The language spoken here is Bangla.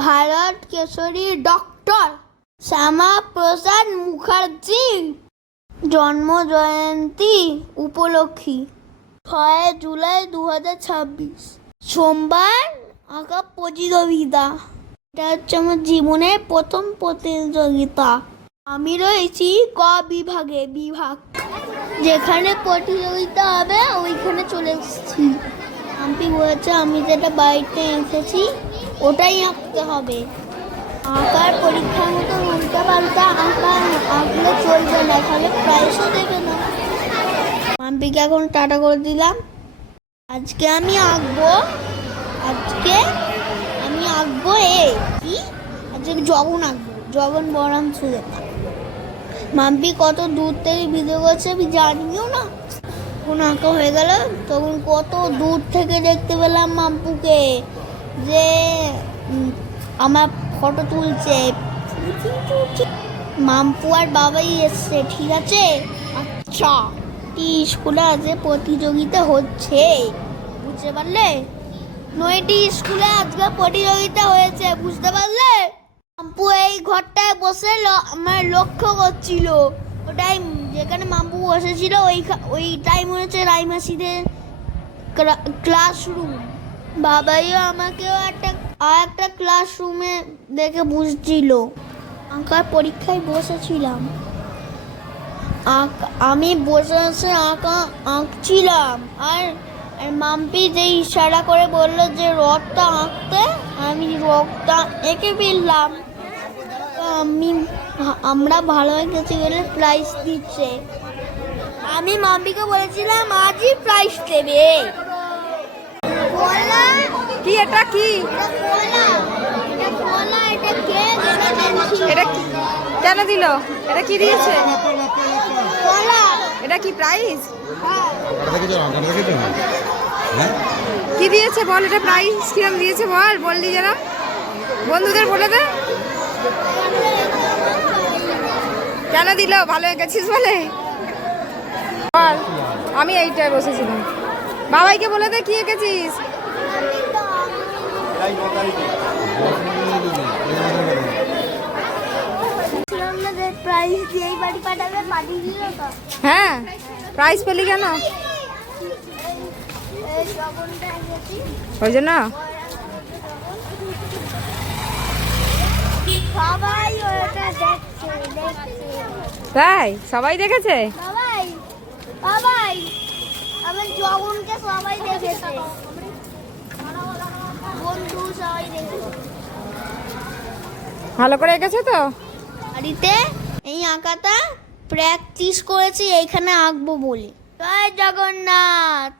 ভারত কেশরী ডক্টর শ্যামাপ্রসাদ মুখার্জি জন্ম জয়ন্তী উপলক্ষে 6 জুলাই 2026 সোমবার আঁকা প্রতিযোগিতা। এটা হচ্ছে আমার জীবনের প্রথম প্রতিযোগিতা। আমি রয়েছি ক বিভাগে, যেখানে প্রতিযোগিতা হবে ওইখানে চলে এসেছি। আমি বলেছে আমি যেটা বাড়িতে এসেছি ওটাই আঁকতে হবে। আঁকার পরীক্ষার মতো উল্টা পাল্টা আঁকলে চলবে না, তাহলে প্রাইজও দেবে না। মাম্পিকে এখন টাটা করে দিলাম। আজকে আমি আঁকবো কি আজকে জগন আঁকবো, জগন বরাম সুলেখা। মাম্পি কত দূর থেকে ভিডিও করছে আমি জানিও না। যখন আঁকা হয়ে গেল তখন কত দূর থেকে দেখতে পেলাম মাম্পুকে যে আমার ফটো তুলছে। মাম্পু আর বাবাই এসছে, ঠিক আছে। আচ্ছা, স্কুলে আজকে প্রতিযোগিতা হচ্ছে, বুঝতে পারলে? নয়টি স্কুলে আজকে প্রতিযোগিতা হয়েছে, বুঝতে পারলে? মাম্পু এই ঘরটায় বসে আমার লক্ষ্য করছিল। ওটাই যেখানে মাম্পু বসেছিল ওইটাই মনে হচ্ছে রাইমাসিদের ক্লাসরুম। বাবাইও আমাকেও একটা ক্লাসরুমে দেখে বুঝছিল। আঁকার পরীক্ষায় বসেছিলাম, আমি বসে বসে আঁকছিলাম। আর মাম্পি যে ইশারা করে বললো যে রথটা আঁকতে, আমি রথটা এঁকে ফেললাম। আমরা ভালো হয়ে গেছি বলে প্রাইজ দিচ্ছে। আমি মাম্পিকে বলেছিলাম আজই প্রাইজ দেবে। কি এটা কি এটা কেন দিল? এটা কি দিয়েছে? এটা কি প্রাইজ? কি দিয়েছে বল? এটা প্রাইজ কিরম দিয়েছে বল, বললি যেন বন্ধুদের বলে দে। কেন দিল? ভালো হয়ে গেছিস বলে বল। আমি এইটায় বসেছিলাম। বাবাইকে বলে দে কি এঁকেছিস। হ্যাঁ, প্রাইজ পেলি কেন? ওই জন্য তাই সবাই দেখেছে। আমার জগনকে সবাই দেখেছে, বন্ধু সবাই দেখেছে। ভালো করে এঁকেছে তো। বাড়িতে এই আঁকাটা প্র্যাকটিস করেছি এইখানে আঁকবো বলে। জয় জগন্নাথ।